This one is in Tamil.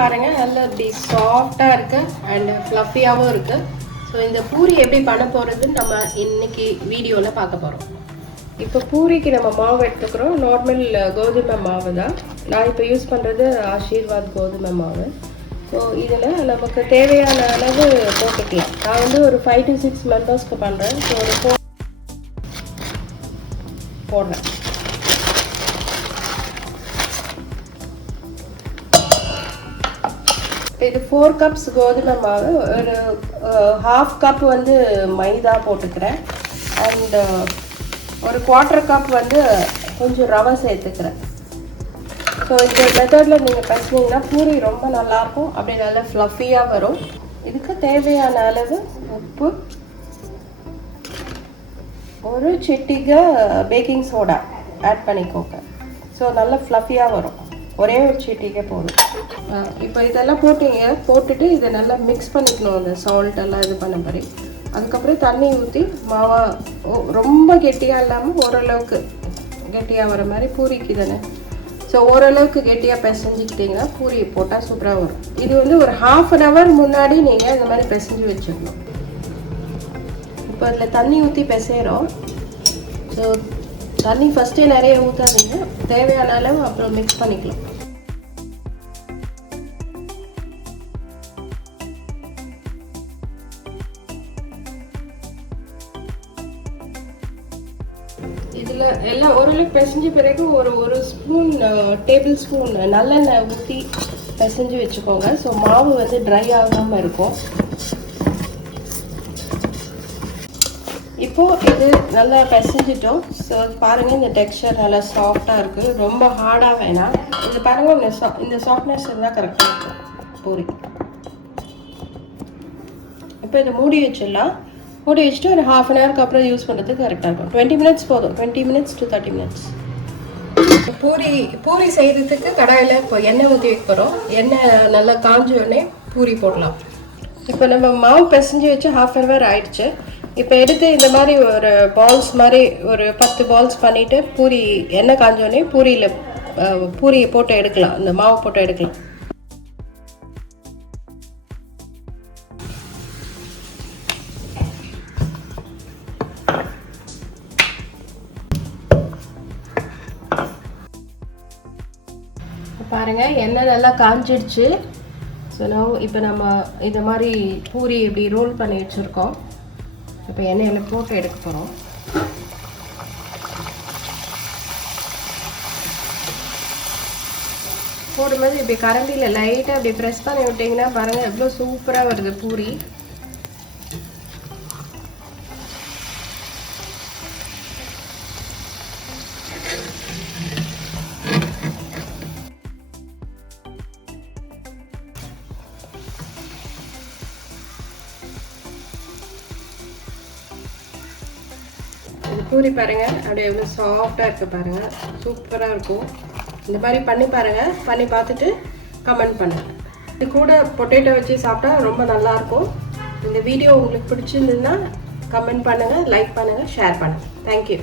பாருங்கள் நல்லா இப்படி சாஃப்டாக இருக்குது அண்ட் ஃப்ளஃபியாகவும் இருக்குது. ஸோ இந்த பூரி எப்படி பண்ண போகிறதுன்னு நம்ம இன்னைக்கு வீடியோவில் பார்க்க போகிறோம். இப்போ பூரிக்கு நம்ம மாவு எடுத்துக்கிறோம். நார்மல் கோதுமை மாவு தான். நான் இப்போ யூஸ் பண்ணுறது ஆசீர்வாத் கோதுமை மாவு. ஸோ இதில் நமக்கு தேவையான அளவு போட்டுக்கலாம். நான் வந்து ஒரு 5 to 6 மெம்பர்ஸ்க்கு பண்ணுறேன். ஸோ ஒரு 4 போடுறேன். இது 4 கப்ஸ் கோதுமை மாவு, ஒரு 1/2 கப் வந்து மைதா போட்டுக்கிறேன். அண்ட் ஒரு 1/4 கப் வந்து கொஞ்சம் ரவை சேர்த்துக்கிறேன். ஸோ இந்த மெத்தடில் நீங்கள் பேசினீங்கன்னா பூரி ரொம்ப நல்லாயிருக்கும், அப்படி நல்லா ஃப்ளஃபியாக வரும். இதுக்கு தேவையான அளவு உப்பு, ஒரு சிட்டிகை பேக்கிங் சோடா ஆட் பண்ணிக்கோங்க. ஸோ நல்லா ஃப்ளஃபியாக வரும். ஒரே ஒரு சிட்டிகை போதும். இப்போ இதெல்லாம் போட்டுட்டு இதை நல்லா மிக்ஸ் பண்ணிக்கணும். அந்த சால்ட் எல்லாம் இது பண்ண மாதிரி அதுக்கப்புறம் தண்ணி ஊற்றி மாவா ரொம்ப கெட்டியாக இல்லாமல் ஓரளவுக்கு கெட்டியாக வர மாதிரி பூரிக்கு தானே. ஸோ ஓரளவுக்கு கெட்டியாக பிசைஞ்சிக்கிட்டிங்கன்னா பூரி போட்டால் சூப்பராக வரும். இது வந்து ஒரு 1/2 hour முன்னாடி நீங்கள் இந்த மாதிரி பிசைஞ்சு வச்சுக்கணும். இப்போ அதில் தண்ணி ஊற்றி பிசைகிறோம். ஸோ தண்ணி ஃபஸ்ட்டே நிறைய ஊற்றாதீங்க, தேவையான அளவு அப்புறம் மிக்ஸ் பண்ணிக்கலாம். இதில் எல்லாம் ஓரளவுக்கு பிசைஞ்ச பிறகு ஒரு ஸ்பூன் டேபிள் ஸ்பூன் நல்லெண்ணெய் ஊற்றி பிசைஞ்சு வச்சுக்கோங்க. ஸோ மாவு வந்து ட்ரை ஆகாமல் இருக்கும். இப்போது இது நல்லா பிசைஞ்சிட்டோம். ஸோ பாருங்கள், இந்த டெக்ஸ்சர் நல்லா சாஃப்டாக இருக்குது, ரொம்ப ஹார்டாக வேணாம். இது பாருங்கள், இந்த சாஃப்ட்னஸ் இருந்தால் கரெக்டாக இருக்கும் பூரி. இப்போ இதை மூடி வச்சிடலாம். மூடி வச்சுட்டு ஒரு 1/2 hourக்கு அப்புறம் யூஸ் பண்ணுறதுக்கு கரெக்டாக இருக்கும். 20 minutes போதும், 20 minutes to 30 minutes. பூரி செய்கிறதுக்கு கடாயில் இப்போ எண்ணெய் ஊற்றி வைக்க போகிறோம். எண்ணெய் நல்லா காஞ்ச உடனே பூரி போடலாம். இப்போ நம்ம மாவு பிசைஞ்சு வச்சு 1/2 hour ஆயிடுச்சு. இப்போ எடுத்து இந்த மாதிரி ஒரு பால்ஸ் மாதிரி ஒரு 10 பால்ஸ் பண்ணிவிட்டு பூரி எண்ணெய் காஞ்சோடனே பூரியை போட்டு எடுக்கலாம். இந்த மாவு போட்டு எடுக்கலாம். பாருங்கள், எண்ணெய் நல்லா காஞ்சிடுச்சு. ஸோ இப்போ நம்ம இந்த மாதிரி பூரி இப்படி ரோல் பண்ணி வச்சுருக்கோம். இப்போ எண்ணெயில் போட்டு எடுக்க போகிறோம். போடும்போது இப்படி கரண்டியில் லைட்டாக இப்படி ப்ரெஸ் பண்ணி விட்டிங்கன்னா பாருங்கள் எவ்வளோ சூப்பராக வருது பூரி. பூரி பாருங்கள் அப்படியே எவ்வளோ சாஃப்டாக இருக்குது பாருங்கள், சூப்பராக இருக்கும். இந்த மாதிரி பண்ணி பாருங்கள், பண்ணி பார்த்துட்டு கமெண்ட் பண்ணுங்கள். இது கூட பொட்டேட்டோ வச்சு சாப்பிட்டா ரொம்ப நல்லாயிருக்கும். இந்த வீடியோ உங்களுக்கு பிடிச்சிருந்ததுன்னா கமெண்ட் பண்ணுங்கள், லைக் பண்ணுங்கள், ஷேர் பண்ணுங்கள். தேங்க்யூ.